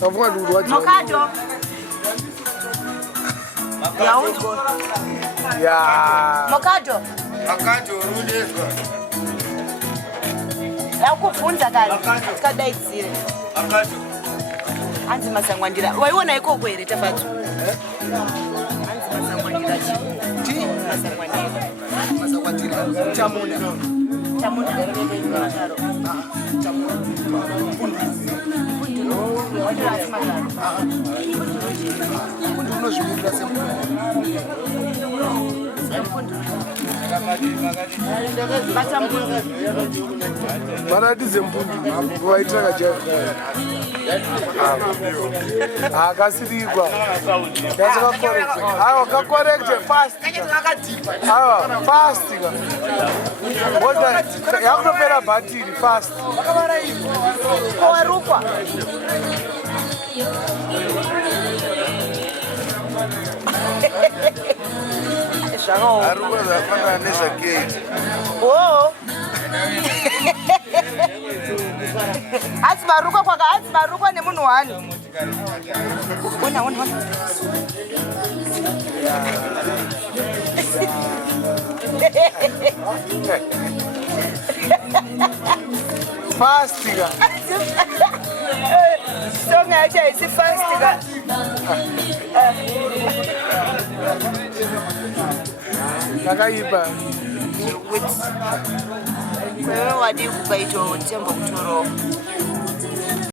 Savuka nduru wacho. Mokado. Ya ungo. Ya. Mokado. Mokado rudezwa. Ya kuvunza kale. Kadaidzire. Mokado. Anzi masangwandira. Waiona iko kwere tafatu. Anzi masangwandira chi. Masangwandira. Masangwandira. Chamuna. Chamuna ndere karo. Chamuna. Unozvimira Vanadize mpundu vaitira kaja akasirikwa kakorekte fast fast yakutopera bhatiri fast warukwa Arukwa zafana nezvagate. Oh. Asi marukwa nemunhu wani. Ona. Fastiga. Songa acha isi fastiga. Nakaiba. Wewe wadi kubaito tembo kutoro.